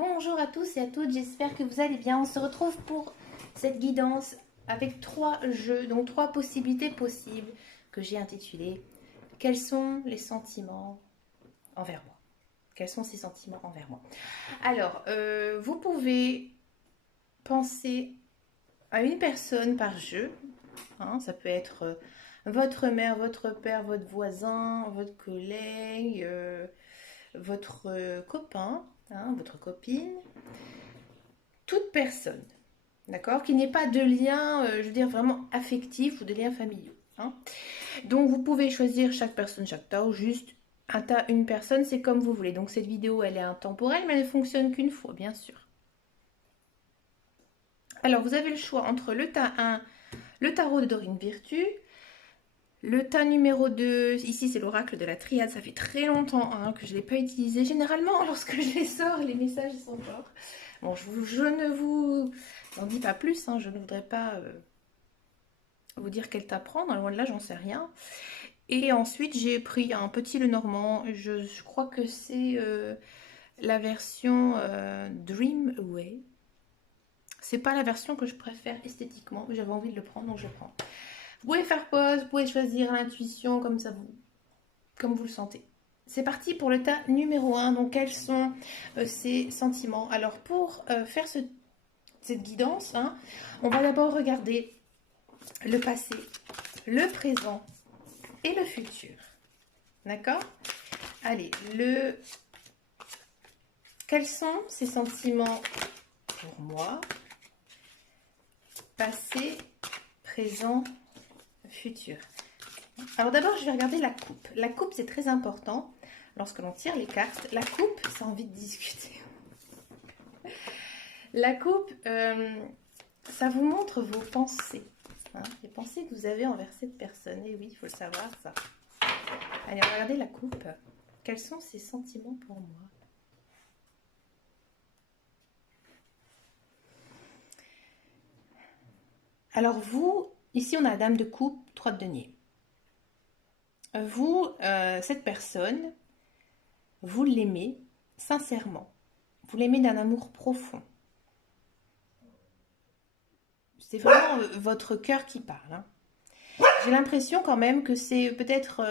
Bonjour à tous et à toutes, j'espère que vous allez bien. On se retrouve pour cette guidance avec 3 jeux, donc 3 possibilités possibles que j'ai intitulées « Quels sont les sentiments envers moi ?» Quels sont ces sentiments envers moi? Alors, vous pouvez penser à une personne par jeu. Ça peut être votre mère, votre père, votre voisin, votre collègue, votre copain, votre copine, toute personne, d'accord, qui n'ait pas de lien, je veux dire vraiment affectif ou de liens familiaux. Donc vous pouvez choisir chaque personne, chaque tas, ou juste un tas, une personne, c'est comme vous voulez. Donc cette vidéo, elle est intemporelle, mais elle ne fonctionne qu'une fois, bien sûr. Alors vous avez le choix entre le tas 1, le tarot de Dorine Virtue, le tas numéro 2, ici c'est l'oracle de la triade, ça fait très longtemps que je ne l'ai pas utilisé. Généralement, lorsque je les sors, les messages sont genre... Bon, je ne vous en dis pas plus, je ne voudrais pas vous dire quel tas prendre, loin de là, j'en sais rien. Et ensuite, j'ai pris un petit Lenormand, je crois que c'est la version Dream Away. C'est pas la version que je préfère esthétiquement, mais j'avais envie de le prendre, donc je le prends. Vous pouvez faire pause, vous pouvez choisir l'intuition comme vous le sentez. C'est parti pour le tas numéro 1. Donc, quels sont ces sentiments? Alors, pour faire cette guidance, on va d'abord regarder le passé, le présent et le futur. D'accord? Allez, quels sont ces sentiments pour moi? Passé, présent, futur. Alors d'abord, je vais regarder la coupe. La coupe, c'est très important. Lorsque l'on tire les cartes, la coupe, ça a envie de discuter. La coupe, ça vous montre vos pensées. Les pensées que vous avez envers cette personne. Et oui, il faut le savoir, ça. Allez, on va regarder la coupe. Quels sont ces sentiments pour moi? Alors vous, ici on a la dame de coupe, 3 de denier. Vous, cette personne, vous l'aimez sincèrement. Vous l'aimez d'un amour profond. C'est vraiment votre cœur qui parle. J'ai l'impression quand même que c'est peut-être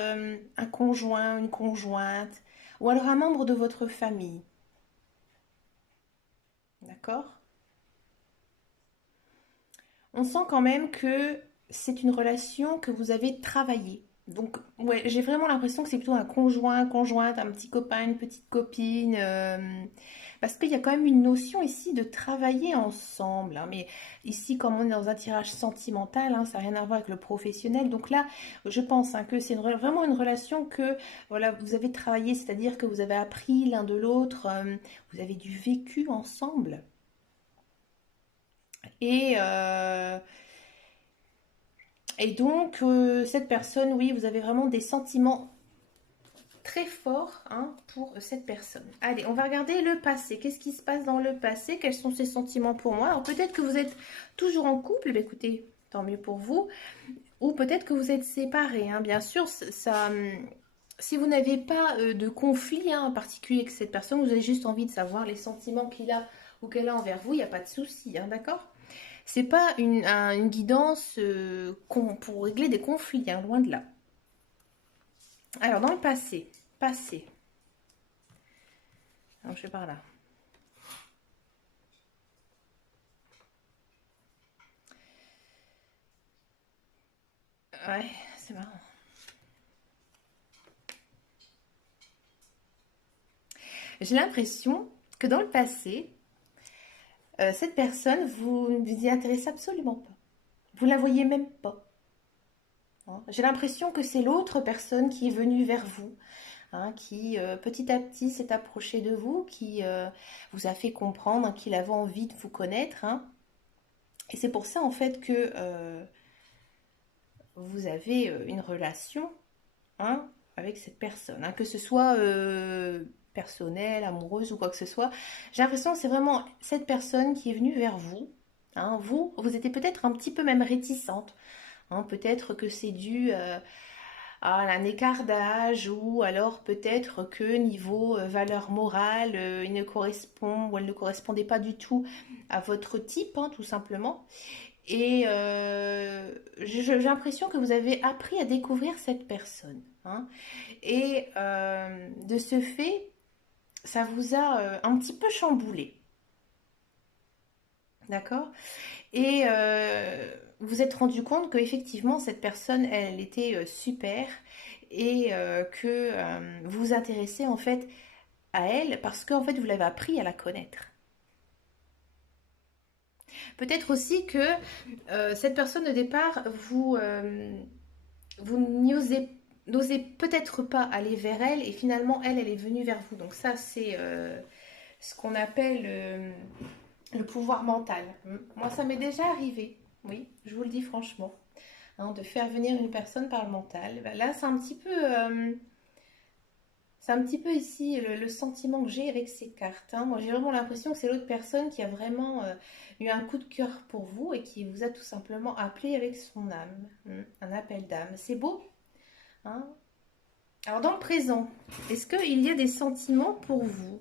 un conjoint, une conjointe, ou alors un membre de votre famille. D'accord? On sent quand même que c'est une relation que vous avez travaillée. Donc, ouais, j'ai vraiment l'impression que c'est plutôt un conjoint, conjointe, un petit copain, une petite copine. Parce qu'il y a quand même une notion ici de travailler ensemble. Mais ici, comme on est dans un tirage sentimental, ça n'a rien à voir avec le professionnel. Donc là, je pense que c'est vraiment une relation que voilà, vous avez travaillé, c'est-à-dire que vous avez appris l'un de l'autre, vous avez du vécu ensemble. Et donc, cette personne, oui, vous avez vraiment des sentiments très forts pour cette personne. Allez, on va regarder le passé. Qu'est-ce qui se passe dans le passé? Quels sont ces sentiments pour moi? Alors, peut-être que vous êtes toujours en couple. Mais écoutez, tant mieux pour vous. Ou peut-être que vous êtes séparés. Bien sûr, ça... Si vous n'avez pas de conflit en particulier avec cette personne, vous avez juste envie de savoir les sentiments qu'il a ou qu'elle a envers vous, il n'y a pas de souci, d'accord? C'est pas une guidance pour régler des conflits, loin de là. Alors, dans le passé, alors, je vais par là. Ouais, c'est marrant. J'ai l'impression que dans le passé, cette personne, vous ne vous y intéressez absolument pas. Vous ne la voyez même pas. J'ai l'impression que c'est l'autre personne qui est venue vers vous, qui petit à petit s'est approché de vous, qui vous a fait comprendre qu'il avait envie de vous connaître. Et c'est pour ça en fait que vous avez une relation avec cette personne, que ce soit personnelle, amoureuse ou quoi que ce soit. J'ai l'impression que c'est vraiment cette personne qui est venue vers vous. Vous étiez peut-être un petit peu même réticente. Peut-être que c'est dû un écart d'âge ou alors peut-être que niveau valeur morale, il ne correspond ou elle ne correspondait pas du tout à votre type, hein, tout simplement. Et j'ai l'impression que vous avez appris à découvrir cette personne, hein. Et de ce fait, ça vous a un petit peu chamboulé, d'accord? Et vous vous êtes rendu compte qu'effectivement, cette personne, elle était super et que vous vous intéressez en fait à elle parce qu'en fait, vous l'avez appris à la connaître. Peut-être aussi que cette personne au départ, vous n'osez peut-être pas aller vers elle et finalement, elle est venue vers vous. Donc ça, c'est ce qu'on appelle le pouvoir mental. Moi, ça m'est déjà arrivé, oui, je vous le dis franchement, hein, de faire venir une personne par le mental. Ben là, c'est un petit peu ici le sentiment que j'ai avec ces cartes, hein. Moi, j'ai vraiment l'impression que c'est l'autre personne qui a vraiment eu un coup de cœur pour vous et qui vous a tout simplement appelé avec son âme, un appel d'âme. C'est beau, hein. Alors, dans le présent, est-ce qu'il y a des sentiments pour vous?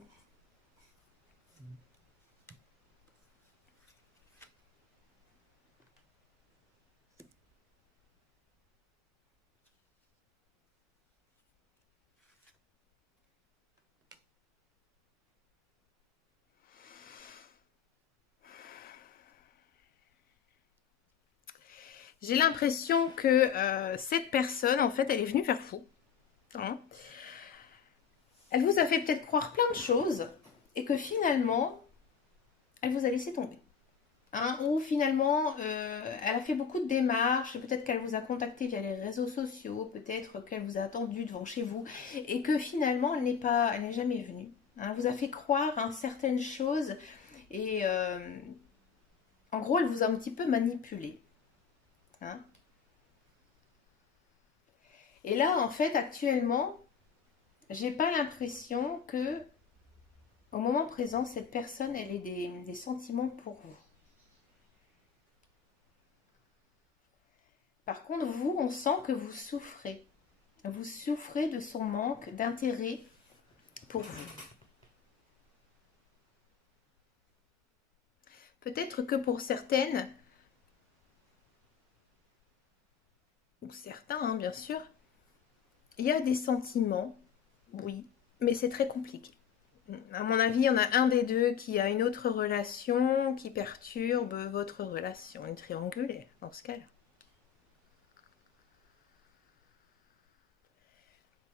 J'ai l'impression que cette personne, en fait, elle est venue vers vous, hein. Elle vous a fait peut-être croire plein de choses et que finalement, elle vous a laissé tomber, hein. Ou finalement, elle a fait beaucoup de démarches, peut-être qu'elle vous a contacté via les réseaux sociaux, peut-être qu'elle vous a attendu devant chez vous et que finalement, elle n'est jamais venue, hein. Elle vous a fait croire hein, certaines choses et en gros, elle vous a un petit peu manipulé, hein. Et là, en fait, actuellement, j'ai pas l'impression que au moment présent, cette personne, elle ait des sentiments pour vous. Par contre, vous, on sent que vous souffrez. Vous souffrez de son manque d'intérêt pour vous. Peut-être que pour certaines, ou certains hein, bien sûr, il y a des sentiments, oui, mais c'est très compliqué. À mon avis, il y en a un des deux qui a une autre relation qui perturbe votre relation, une triangulaire dans ce cas-là.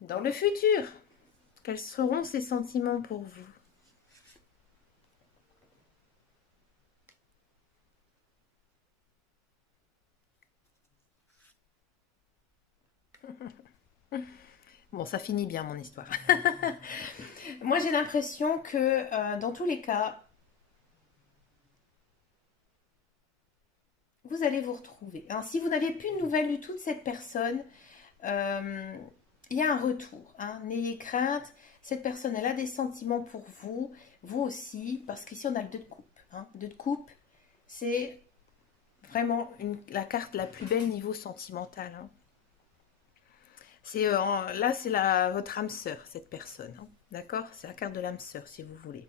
Dans le futur, quels seront ces sentiments pour vous? Bon, ça finit bien mon histoire. Moi, j'ai l'impression que dans tous les cas, vous allez vous retrouver, hein. Si vous n'avez plus de nouvelles du tout de cette personne, euh, il y a un retour, hein. N'ayez crainte. Cette personne, elle a des sentiments pour vous, vous aussi, parce qu'ici, on a le 2 de coupe, hein. 2 de coupe, c'est vraiment la carte la plus belle niveau sentimental, hein. Là, c'est votre âme sœur, cette personne, hein. D'accord? C'est la carte de l'âme sœur, si vous voulez.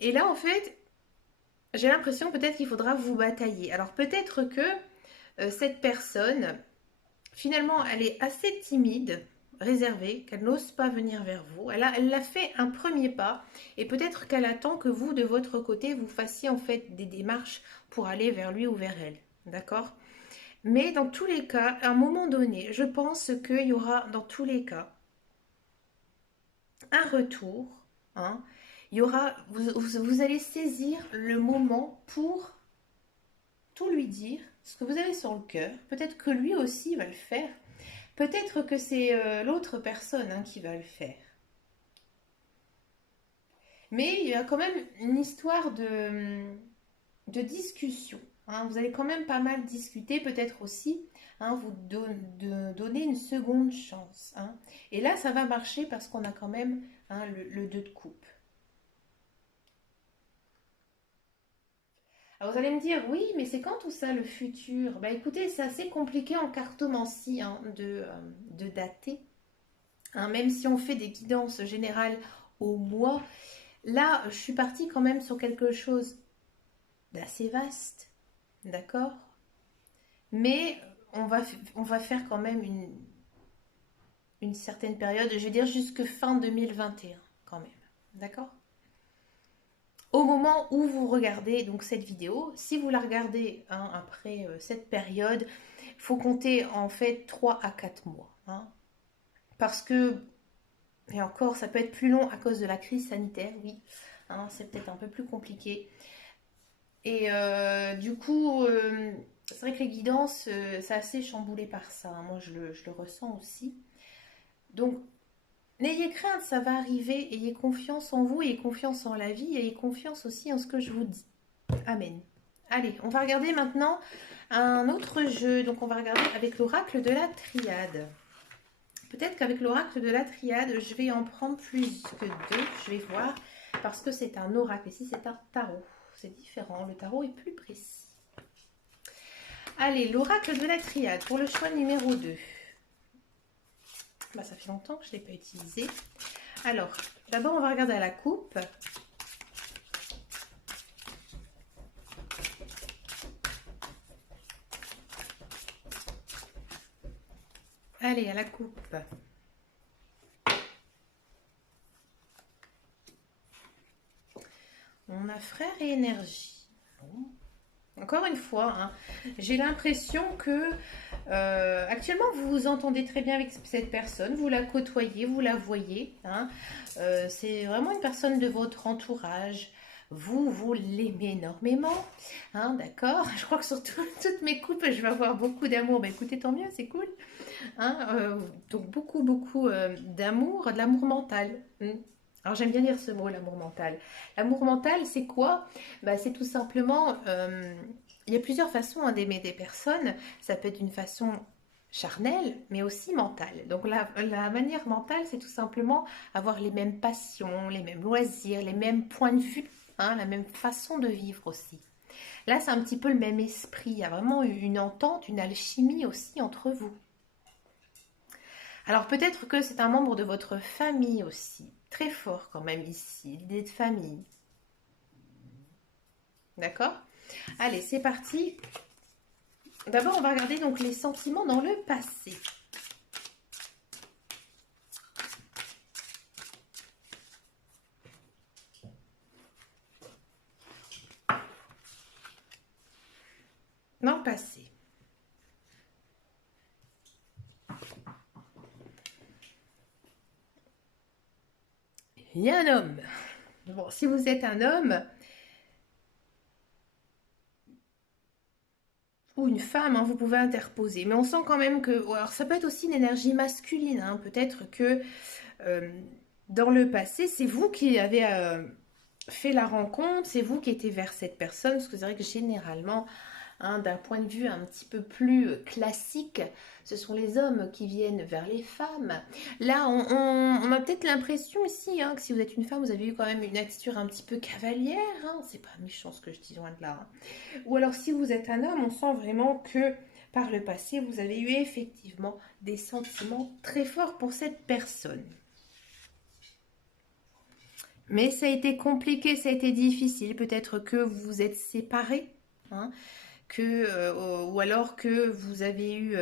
Et là, en fait, j'ai l'impression peut-être qu'il faudra vous batailler. Alors peut-être que cette personne, finalement, elle est assez timide, réservée, qu'elle n'ose pas venir vers vous. Elle a fait un premier pas et peut-être qu'elle attend que vous, de votre côté, vous fassiez en fait des démarches pour aller vers lui ou vers elle. D'accord? Mais dans tous les cas, à un moment donné, je pense qu'il y aura dans tous les cas un retour, hein. Il y aura, vous allez saisir le moment pour tout lui dire, ce que vous avez sur le cœur. Peut-être que lui aussi va le faire. Peut-être que c'est l'autre personne hein, qui va le faire. Mais il y a quand même une histoire de discussion, hein. Vous allez quand même pas mal discuter, peut-être aussi hein, de donner une seconde chance, hein. Et là, ça va marcher parce qu'on a quand même hein, le 2 de coupe. Alors vous allez me dire, oui, mais c'est quand tout ça, le futur? Bah écoutez, c'est assez compliqué en cartomancie hein, de dater. Hein, même si on fait des guidances générales au mois, là, je suis partie quand même sur quelque chose d'assez vaste, d'accord? Mais on va faire quand même une certaine période, je vais dire jusque fin 2021 quand même, d'accord? Au moment où vous regardez donc cette vidéo, si vous la regardez hein, après cette période, il faut compter en fait 3 à 4 mois. Hein, parce que, et encore, ça peut être plus long à cause de la crise sanitaire, oui. Hein, c'est peut-être un peu plus compliqué. Et du coup, c'est vrai que les guidances, c'est assez chamboulé par ça. Hein, moi, je le ressens aussi. Donc, n'ayez crainte, ça va arriver. Ayez confiance en vous, ayez confiance en la vie, ayez confiance aussi en ce que je vous dis. Amen. Allez, on va regarder maintenant un autre jeu. Donc, on va regarder avec l'oracle de la triade. Peut-être qu'avec l'oracle de la triade, je vais en prendre plus que deux. Je vais voir. Parce que c'est un oracle. Ici, c'est un tarot. C'est différent. Le tarot est plus précis. Allez, l'oracle de la triade pour le choix numéro 2. Bah, ça fait longtemps que je ne l'ai pas utilisé. Alors, d'abord, on va regarder à la coupe. Allez, à la coupe. On a frère et énergie. Encore une fois, hein, j'ai l'impression que actuellement vous vous entendez très bien avec cette personne, vous la côtoyez, vous la voyez. Hein, c'est vraiment une personne de votre entourage. Vous l'aimez énormément, hein, d'accord? Je crois que sur toutes mes coupes, je vais avoir beaucoup d'amour. Ben écoutez, tant mieux, c'est cool. Hein, donc beaucoup d'amour, de l'amour mental. Alors j'aime bien dire ce mot, l'amour mental. L'amour mental, c'est quoi? Bah, c'est tout simplement, il y a plusieurs façons hein, d'aimer des personnes. Ça peut être une façon charnelle, mais aussi mentale. Donc la manière mentale, c'est tout simplement avoir les mêmes passions, les mêmes loisirs, les mêmes points de vue, hein, la même façon de vivre aussi. Là, c'est un petit peu le même esprit. Il y a vraiment une entente, une alchimie aussi entre vous. Alors peut-être que c'est un membre de votre famille aussi. Très fort quand même ici, l'idée de famille. D'accord? Allez, c'est parti. D'abord, on va regarder donc les sentiments dans le passé. Dans le passé. Il y a un homme. Bon, si vous êtes un homme ou une femme, hein, vous pouvez interposer. Mais on sent quand même que... Alors, ça peut être aussi une énergie masculine. Hein. Peut-être que euh, dans le passé, c'est vous qui avez fait la rencontre, c'est vous qui étiez vers cette personne. Parce que c'est vrai que généralement, hein, d'un point de vue un petit peu plus classique, ce sont les hommes qui viennent vers les femmes. Là, on a peut-être l'impression ici hein, que si vous êtes une femme, vous avez eu quand même une attitude un petit peu cavalière. Hein. C'est pas méchant ce que je dis, loin de là. Hein. Ou alors si vous êtes un homme, on sent vraiment que par le passé, vous avez eu effectivement des sentiments très forts pour cette personne. Mais ça a été compliqué, ça a été difficile. Peut-être que vous vous êtes séparés. Hein, ou alors que vous avez eu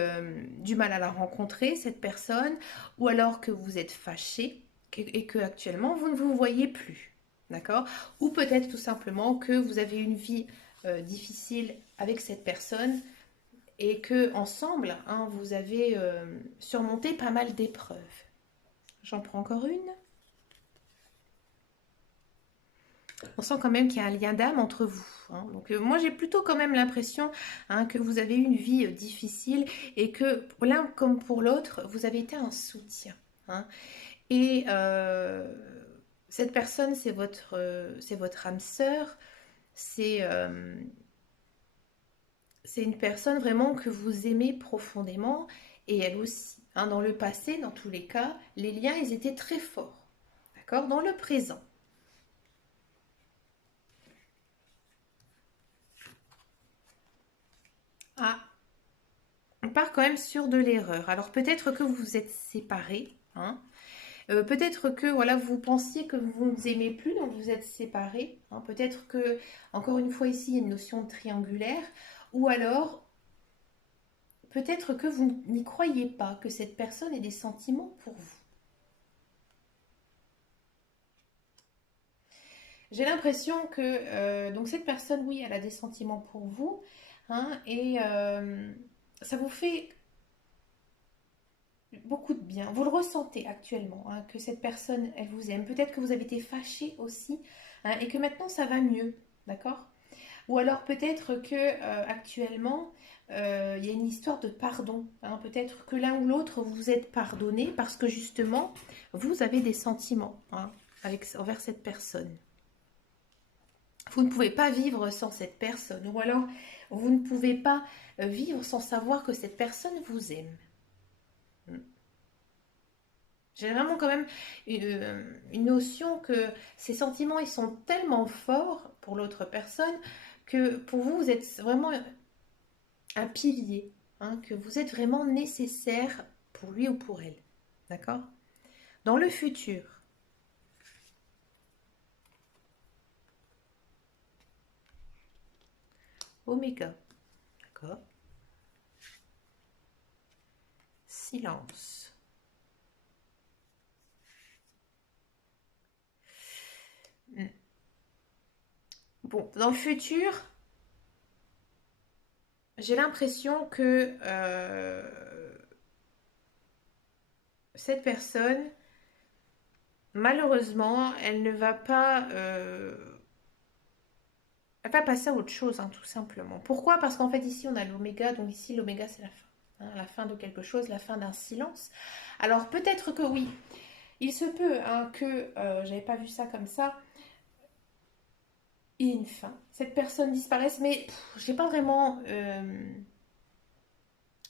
du mal à la rencontrer, cette personne, ou alors que vous êtes fâché et que actuellement vous ne vous voyez plus, d'accord? Ou peut-être tout simplement que vous avez une vie difficile avec cette personne et que ensemble, hein, vous avez surmonté pas mal d'épreuves. J'en prends encore une. On sent quand même qu'il y a un lien d'âme entre vous. Hein. Donc moi j'ai plutôt quand même l'impression hein, que vous avez eu une vie difficile et que pour l'un comme pour l'autre, vous avez été un soutien. Hein. Et cette personne, c'est votre âme sœur, c'est une personne vraiment que vous aimez profondément et elle aussi. Hein, dans le passé, dans tous les cas, les liens, ils étaient très forts. D'accord? Dans le présent. Ah, on part quand même sur de l'erreur. Alors peut-être que vous vous êtes séparés, hein. Peut-être que voilà, vous pensiez que vous ne vous aimez plus, donc vous êtes séparés, hein. Peut-être que, encore une fois ici, il y a une notion de triangulaire. Ou alors, peut-être que vous n'y croyez pas que cette personne ait des sentiments pour vous. J'ai l'impression que donc cette personne, oui, elle a des sentiments pour vous, hein, et ça vous fait beaucoup de bien. Vous le ressentez actuellement, hein, que cette personne, elle vous aime. Peut-être que vous avez été fâché aussi, hein, et que maintenant ça va mieux, d'accord? Ou alors peut-être que actuellement, il y a une histoire de pardon, hein. Peut-être que l'un ou l'autre vous vous êtes pardonné parce que justement, vous avez des sentiments, hein, envers cette personne. Vous ne pouvez pas vivre sans cette personne, ou alors vous ne pouvez pas vivre sans savoir que cette personne vous aime. J'ai vraiment quand même une notion que ces sentiments, ils sont tellement forts pour l'autre personne que pour vous, vous êtes vraiment un pilier, hein, que vous êtes vraiment nécessaire pour lui ou pour elle. D'accord? Dans le futur, Oméga. D'accord? Silence. Hmm. Bon, dans le futur, j'ai l'impression que cette personne, malheureusement, elle ne va pas... elle va passer à autre chose, hein, tout simplement. Pourquoi? Parce qu'en fait, ici, on a l'oméga, donc ici, l'oméga, c'est la fin. Hein, la fin de quelque chose, la fin d'un silence. Alors, peut-être que oui, il se peut, hein, que, j'avais pas vu ça comme ça, il y ait une fin. Cette personne disparaisse, mais j'ai pas vraiment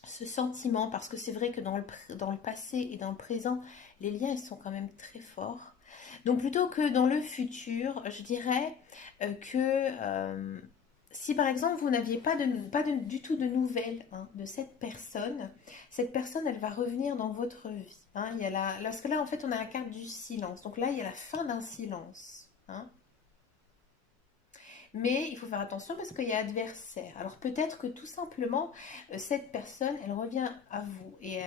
ce sentiment, parce que c'est vrai que dans le passé et dans le présent, les liens, ils sont quand même très forts. Donc plutôt que dans le futur, je dirais que si par exemple vous n'aviez du tout de nouvelles, hein, de cette personne elle va revenir dans votre vie, hein. Il y a parce que là en fait on a la carte du silence, donc là il y a la fin d'un silence, hein. Mais il faut faire attention parce qu'il y a adversaire. Alors peut-être que tout simplement, cette personne, elle revient à vous. Et,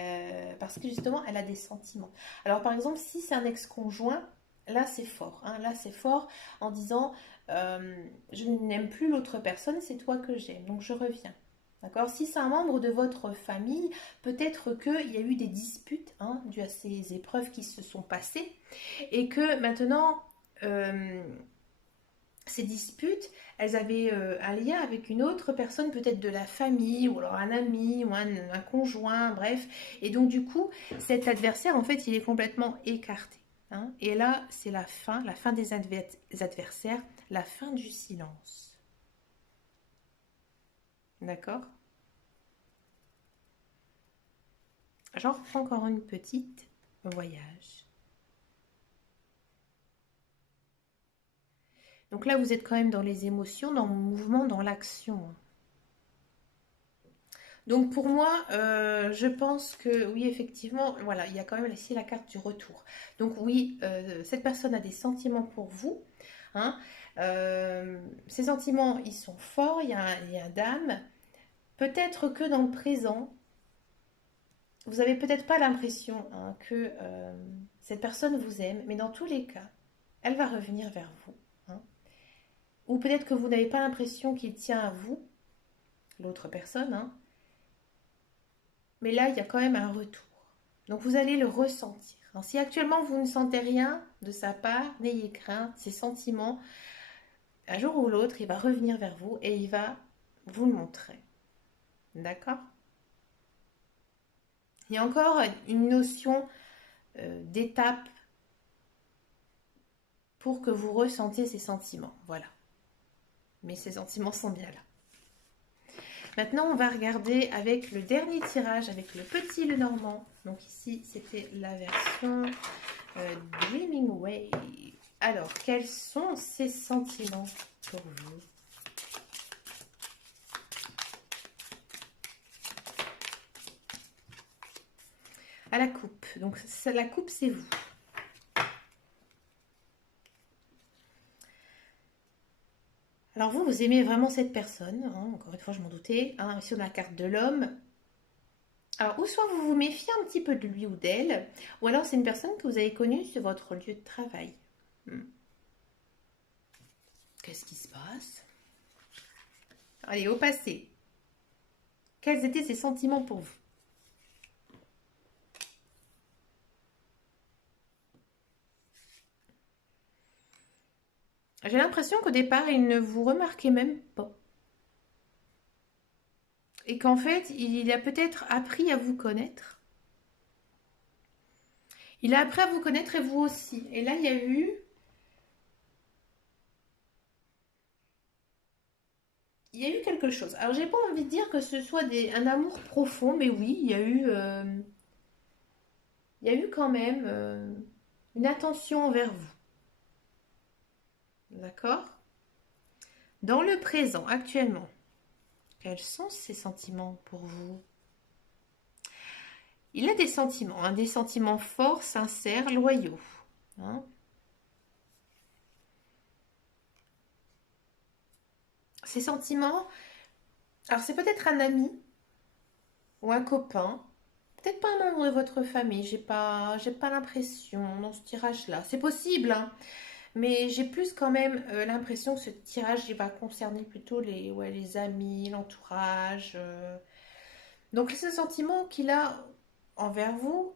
parce que justement, elle a des sentiments. Alors par exemple, si c'est un ex-conjoint, là c'est fort, hein. Là c'est fort en disant, je n'aime plus l'autre personne, c'est toi que j'aime. Donc je reviens. D'accord? Si c'est un membre de votre famille, peut-être qu'il y a eu des disputes, hein, dues à ces épreuves qui se sont passées. Et que maintenant... ces disputes, elles avaient un lien avec une autre personne, peut-être de la famille, ou alors un ami, ou un conjoint, bref. Et donc du coup, cet adversaire, en fait, il est complètement écarté, hein. Et là, c'est la fin des adversaires, la fin du silence. D'accord? J'en reprends encore une petite voyage. Donc là, vous êtes quand même dans les émotions, dans le mouvement, dans l'action. Donc pour moi, je pense que oui, effectivement, voilà, il y a quand même ici la carte du retour. Donc oui, cette personne a des sentiments pour vous, hein. Ces sentiments, ils sont forts, il y a un dame. Peut-être que dans le présent, vous n'avez peut-être pas l'impression, hein, que cette personne vous aime, mais dans tous les cas, elle va revenir vers vous, hein. Ou peut-être que vous n'avez pas l'impression qu'il tient à vous, l'autre personne, hein. Mais là, il y a quand même un retour. Donc vous allez le ressentir. Alors, si actuellement vous ne sentez rien de sa part, n'ayez crainte, ses sentiments, un jour ou l'autre, il va revenir vers vous et il va vous le montrer. D'accord? Il y a encore une notion d'étape pour que vous ressentiez ces sentiments. Voilà. Mais ces sentiments sont bien là. Maintenant, on va regarder avec le dernier tirage, avec le petit Lenormand. Donc ici, c'était la version Dreaming Way. Alors, quels sont ces sentiments pour vous? à la coupe. Donc ça, la coupe, c'est vous. Alors vous, vous aimez vraiment cette personne, hein, encore une fois, je m'en doutais, hein, sur la carte de l'homme. Alors, ou soit vous vous méfiez un petit peu de lui ou d'elle, ou alors c'est une personne que vous avez connue sur votre lieu de travail. Qu'est-ce qui se passe? Allez, au passé. Quels étaient ses sentiments pour vous? J'ai l'impression qu'au départ, il ne vous remarquait même pas. Et qu'en fait, il a peut-être appris à vous connaître. Il a appris à vous connaître et vous aussi. Et là, il y a eu... Il y a eu quelque chose. Alors, j'ai pas envie de dire que ce soit un amour profond, mais oui, il y a eu quand même une attention envers vous. D'accord? Dans le présent, actuellement, quels sont ses sentiments pour vous? Il a des sentiments forts, sincères, loyaux. Hein? Ces sentiments, alors c'est peut-être un ami ou un copain, peut-être pas un membre de votre famille, j'ai pas l'impression dans ce tirage-là. C'est possible, hein, mais j'ai plus quand même l'impression que ce tirage il va concerner plutôt les amis, l'entourage. Donc ce sentiment qu'il a envers vous,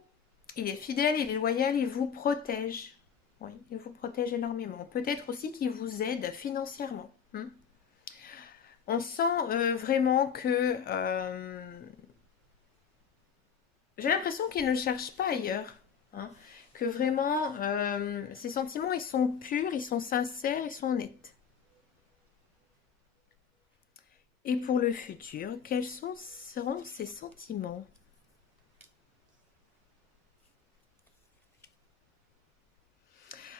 il est fidèle, il est loyal, il vous protège. Oui, il vous protège énormément. Peut-être aussi qu'il vous aide financièrement. On sent vraiment que j'ai l'impression qu'il ne cherche pas ailleurs. Hein, que vraiment, ses sentiments, ils sont purs, ils sont sincères, ils sont honnêtes. Et pour le futur, seront ses sentiments?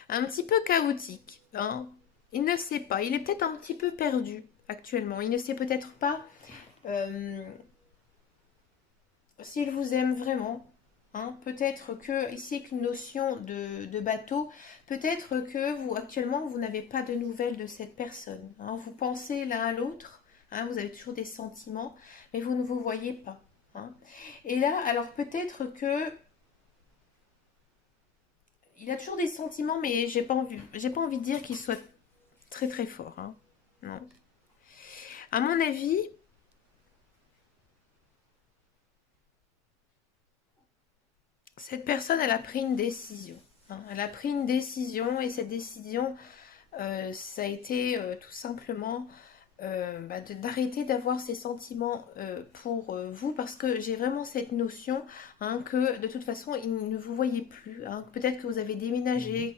Un petit peu chaotique. Hein. Il ne sait pas. Il est peut-être un petit peu perdu actuellement. Il ne sait peut-être pas s'il vous aime vraiment. Hein. Peut-être que, ici avec une notion de bateau, peut-être que vous actuellement vous n'avez pas de nouvelles de cette personne. Hein. Vous pensez l'un à l'autre. Hein. Vous avez toujours des sentiments, mais vous ne vous voyez pas. Hein. Et là, alors peut-être que il a toujours des sentiments, mais j'ai pas envie de dire qu'il soit très très fort. Hein. Non. À mon avis, cette personne, elle a pris une décision. Hein. Elle a pris une décision et cette décision, ça a été tout simplement d'arrêter d'avoir ces sentiments pour vous parce que j'ai vraiment cette notion hein, que de toute façon il ne vous voyez plus. Hein. Peut-être que vous avez déménagé,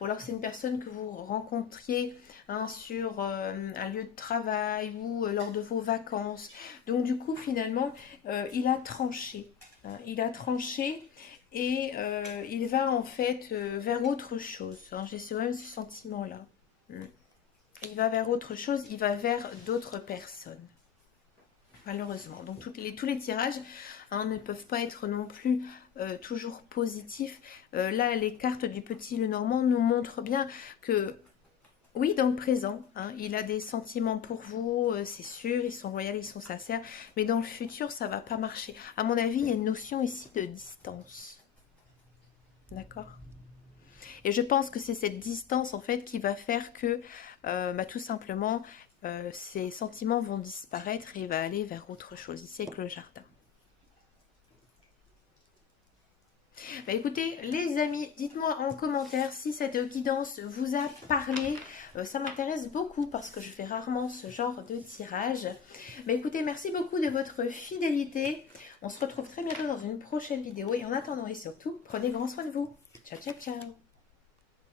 ou alors c'est une personne que vous rencontriez hein, sur un lieu de travail ou lors de vos vacances. Donc du coup finalement il a tranché. Hein. Il a tranché et il va en fait vers autre chose. Hein. J'ai même ce sentiment-là. Il va vers autre chose, il va vers d'autres personnes. Malheureusement. Donc tous les tirages hein, ne peuvent pas être non plus toujours positifs. Là, les cartes du petit Lenormand nous montrent bien que, oui, dans le présent, hein, il a des sentiments pour vous, c'est sûr, ils sont loyaux, ils sont sincères, mais dans le futur, ça va pas marcher. À mon avis, il y a une notion ici de distance. D'accord? Et je pense que c'est cette distance, en fait, qui va faire que, tout simplement, ces sentiments vont disparaître et il va aller vers autre chose, ici avec le jardin. Bah écoutez, les amis, dites-moi en commentaire si cette guidance vous a parlé. Ça m'intéresse beaucoup parce que je fais rarement ce genre de tirage. Bah écoutez, merci beaucoup de votre fidélité. On se retrouve très bientôt dans une prochaine vidéo. Et en attendant et surtout, prenez grand soin de vous. Ciao, ciao, ciao.